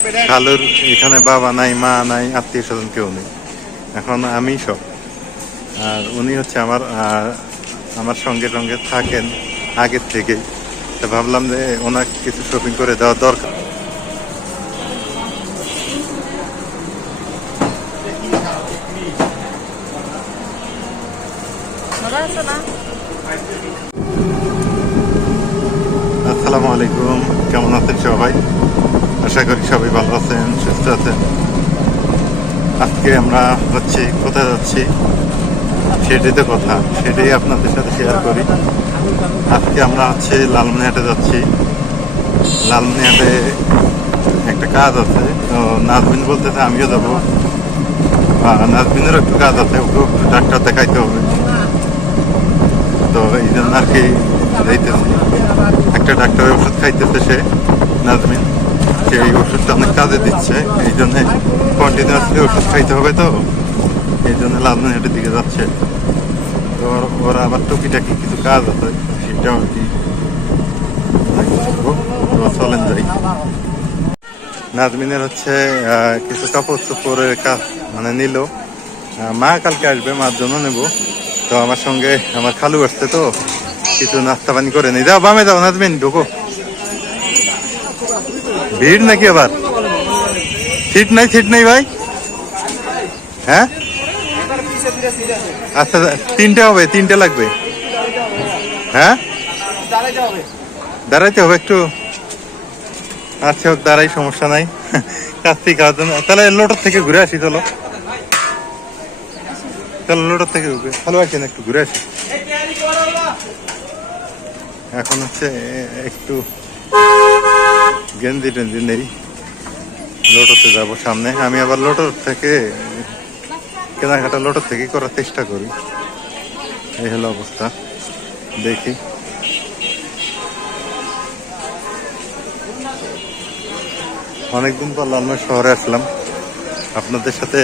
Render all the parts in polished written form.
খালুর এখানে বাবা নাই, মা নাই, আত্মীয় স্বজন কেউ নেই, এখন আমি সব। আর উনি হচ্ছে আমার সঙ্গে সঙ্গে থাকেন আগের থেকেই। তো ভাবলাম যে ওনাকে কিছু শপিং করে দেওয়া দরকার। আসসালামু আলাইকুম, কেমন আছেন সবাই? আশা করি সবাই ভালো আছেন, সুস্থ আছেন। আজকে আমরা কোথায় যাচ্ছি সেটাই তো কথা, সেটাই আপনাদের সাথে শেয়ার করি। আজকে আমরা লালমনিরহাটে যাচ্ছি। লালমনিরহাটে একটা কাজ আছে, তো নাজমিন বলতেছে আমিও যাবো। নাজমিনেরও একটু কাজ আছে, ওকেও ডাক্তার দেখাইতে হবে। তো এই জন্য আর কি যাইতেছি। একটা ডাক্তারের ওষুধ খাইতেছে সে, নাজমিন। সেই ওষুধটা অনেক কাজে দিচ্ছে, এই জন্য কন্টিনিউয়াসলি ওষুধ খাইতে হবে। তো এই জন্য লালমনিরহাটের দিকে যাচ্ছে। তো ওরা আবার টুকিটাকি কিছু কাজ আছে, সেটাও আর কি চলেন যাই। নাজমিনের কিছু কাপড় চোপড়ের কাজ নিল। মা কালকে আসবে, মার জন্য নেব। তো আমার সঙ্গে আমার খালু আসছে, তো কিছু নাস্তা পানি করে নেই। যাও বামে যাও নাজমিন, ঢুকো। ভিড় নাকি আবার? সিট নাই ভাই। হ্যাঁ আচ্ছা, তিনটে লাগবে। হ্যাঁ দাঁড়াইতে হবে একটু। আচ্ছা হোক, দাঁড়াই, সমস্যা নাই। কাস্তি খাওয়ার জন্য তাহলে লোটার থেকে ঘুরে আসি। চলো লোটার থেকে ভালো আছে না, একটু ঘুরে আসি। এখন একটু গেঞ্জি টেঞ্জি নেই, লোটোতে যাব সামনে। আমি আবার লোটোর থেকে কেনাকাটা লোটোর থেকে করার চেষ্টা করি। এই হলো অবস্থা, দেখি। অনেকদিন পর লালমনিরহাট শহরে আসলাম, আপনাদের সাথে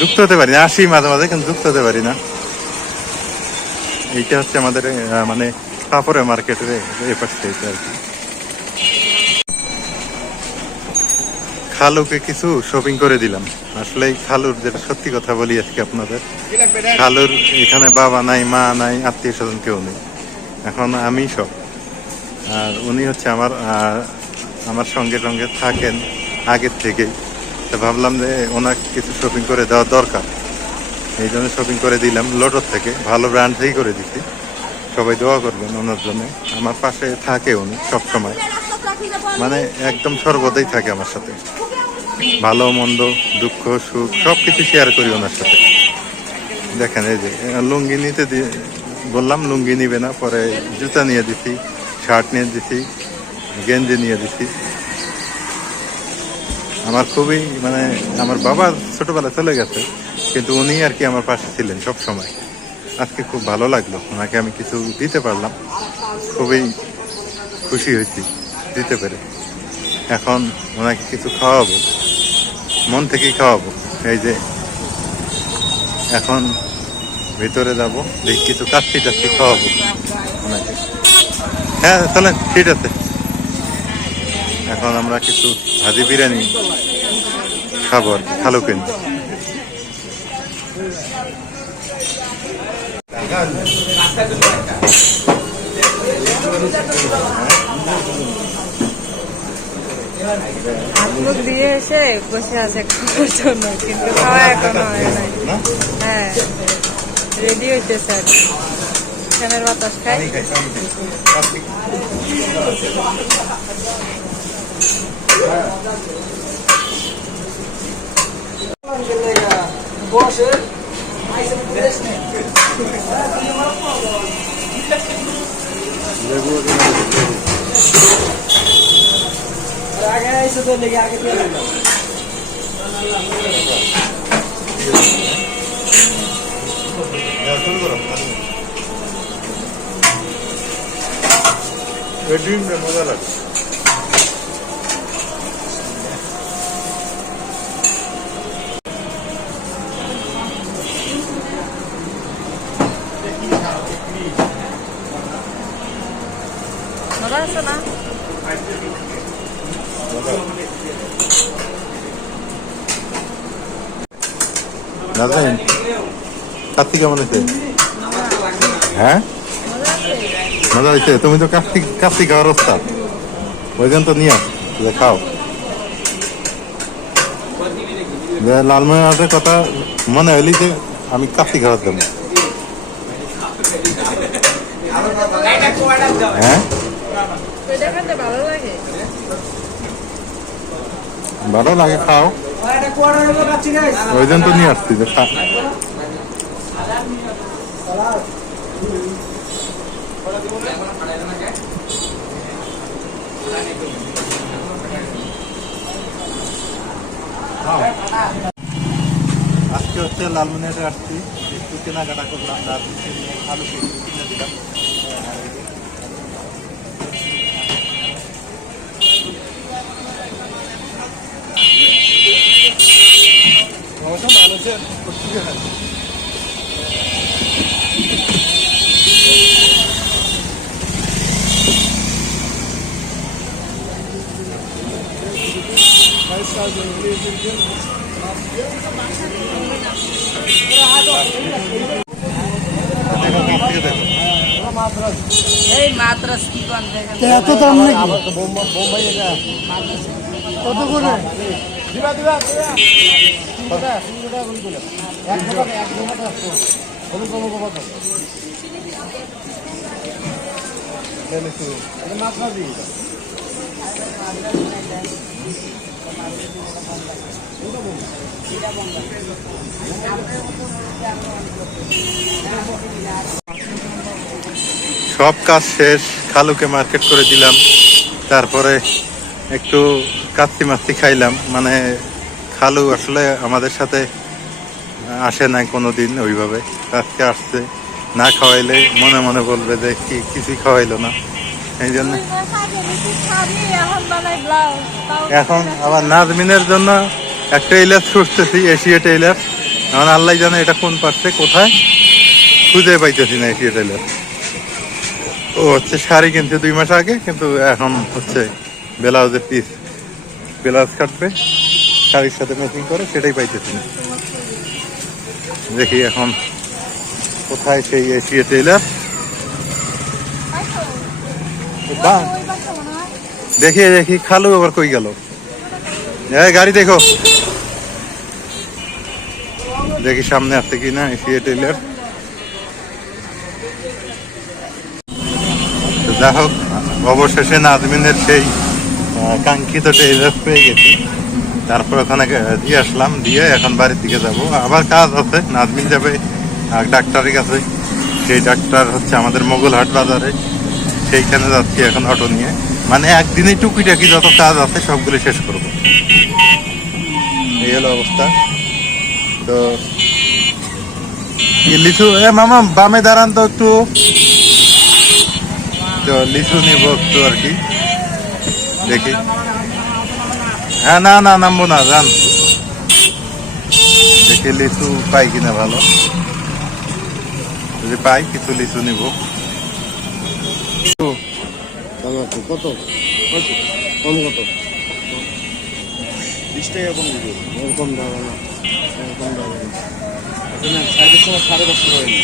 যুক্ত হতে পারি না। আসি মাঝে মাঝে, কিন্তু যুক্ত হতে পারি না। এইটা হচ্ছে আমাদের কাপড়ের মার্কেটের এপাশ থেকে আর কি। খালুকে কিছু শপিং করে দিলাম। আসলে খালুর যেটা সত্যি কথা বলি আজকে আপনাদের, খালুর এখানে বাবা নাই, মা নাই, আত্মীয় স্বজন কেউ নেই, এখন আমি সব। আর উনি আমার সঙ্গে সঙ্গে থাকেন আগের থেকেই। তো ভাবলাম যে ওনাকে কিছু শপিং করে দেওয়া দরকার, এই জন্য শপিং করে দিলাম। লোটোর থেকে, ভালো ব্র্যান্ড থেকেই করে দিচ্ছি। সবাই দোয়া করবেন ওনার জন্য। আমার পাশে থাকে উনি সব সময়, একদম সর্বদাই থাকে আমার সাথে। ভালো মন্দ, দুঃখ সুখ সবকিছু শেয়ার করি ওনার সাথে। দেখেন এই যে লুঙ্গি নিতে বললাম, লুঙ্গি নিবে না, পরে জুতা নিয়ে দিছি, শার্ট নিয়ে দিছি, গেঞ্জি নিয়ে দিছি। আমার খুবই আমার বাবা ছোটবেলা চলে গেছে, কিন্তু উনি আর কি আমার পাশে ছিলেন সব সময়। আজকে খুব ভালো লাগলো, ওনাকে আমি কিছু দিতে পারলাম, খুবই খুশি হয়েছি দিতে পেরে। এখন ওনাকে কিছু খাওয়াবো, মন থেকেই খাওয়াবো। এই যে এখন ভিতরে যাব, দেখি কিছু কাচ্চি টাচ্চি খাওয়াবো ওনাকে। হ্যাঁ চলেন, ঠিক আছে। এখন আমরা কিছু ভাজি বিরিয়ানি খাবো আর কি, খালু কিনবো। হাত দিয়ে এসে বসে আছে খাওয়ার জন্য, কিন্তু খাওয়া এখনো হয় নাই। হ্যাঁ রেডি হইতেছে আর কি, ফ্যানের বাতাস খাই। आगे ऐसे तो लेके आगे क्या लेगा বেডরুম में मजा लगा। মজা আছে না? দাদা কার্তিক কেমন হয়েছে? হ্যাঁ মজা হয়েছে। তুমি তো কার্তিক খাওয়ার ওস্তাদ, ওই জন্য তো নিয়ে আসো খাও। লালমোহনের কথা মনে হইলি যে আমি কার্তিক খাওয়ার জন্য। হ্যাঁ ভালো লাগে, খাও। ওই জন্য তো নিয়ে আসছি যে খা। আজকে হচ্ছে লালমনিরহাটে আসছি, একটু কেনাকাটা করলাম, আলু কিনে দিলাম। এই মাদ্রাস কি কোন দেখেন এত দাম নাকি? বোম্বাই এটা কত করে? দিবা দিবা দিবা 300 টাকা বলি বলে এক টাকা বলুন কত লেলে তো এটা মাত্রা দিই। সব কাজ শেষ, খালুকে মার্কেট করে দিলাম, তারপরে একটু কাচ্চি মাছি খাইলাম। মানে খালু আসলে আমাদের সাথে আসে নাই কোনোদিন ওইভাবে, আজকে আসছে। না খাওয়াইলে মনে মনে বলবে যে কি কিছুই খাওয়াইলো না, এই জন্য এখন আবার নাজমিনের জন্য একটা ইলাচ খুঁজতেছি, এশিয়া টেইলার। এখন আল্লাহ জানে এটা কোন পাচ্ছে, কোথায় খুঁজে পাইতেছি না এশিয়া টেইলার। ও হচ্ছে শাড়ি কিনছে 2 মাস আগে, কিন্তু এখন হচ্ছে ব্লাউজের পিস, ব্লাউজ কাটবে শাড়ির সাথে ম্যাচিং করে, সেটাই পাইতেছি না। দেখি এখন কোথায় সেই এশিয়া টেইলার। দেখি দেখি খালু আবার কই গেল, গাড়ি দেখো, দেখি সামনে আসছে কিনা এশিয়া টেইলার। যা হোক, অবশেষে নাজমিনের সেই কাঙ্ক্ষিত টেইলার পেয়ে গেছি। তারপর ওখানে দিয়ে আসলাম, দিয়ে এখন বাড়ির দিকে যাব। আবার কাজ আছে, নাজমিন যাবে ডাক্তারের কাছে। সেই ডাক্তার হচ্ছে আমাদের মোগলহাট বাজারে, সেইখানে যাচ্ছি এখন অটো নিয়ে। মানে একদিনে টুকিটাকি যত কাজ আছে সবগুলো শেষ করব, এই হলো অবস্থা। তো লিচু, মামা বামে দাঁড়ান তো একটু, তো লিচু নিব একটু আর কি, দেখি। হ্যাঁ না না নামবো না, যান। দেখি লিচু পাই কিনা, ভালো যদি পাই কিছু লিচু নিব। কত কম কত 20 টাকা কম দিবে, এরকম দাম না, এরকম দাম না। সাইডের সময় 550 টাকা হয়নি।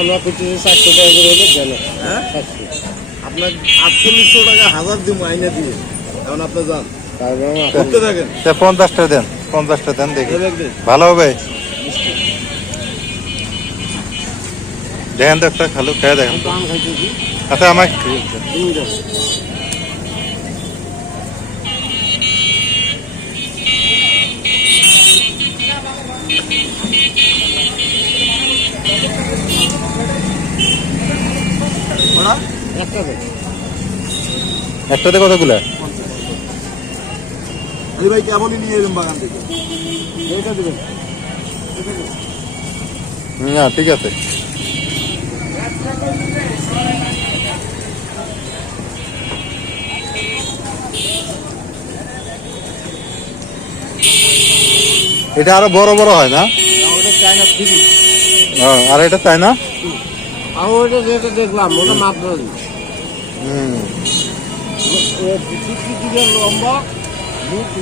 আমরা করছি 400 টাকা করে হলে দেন। হ্যাঁ 700, আপনার 4800 টাকা হাজার দিব আইনা দিয়ে। এখন আপনি যান, করতে থাকেন। 50টা দেন, 50টা দেন, দেখি ভালো হবে। দেখেন তো একটা খালু খেয়ে দেখেন। আচ্ছা আমার একটাতে কতগুলা? ভাই কেমনই নিয়ে এলেন বাগান থেকে, এইটা দেবেন। না ঠিক আছে। এটা আরো বড় বড় হয় না? আর এটা চাই না, আমি ওইটা যেটা দেখলাম ওটা মাত্র লম্বা মুখ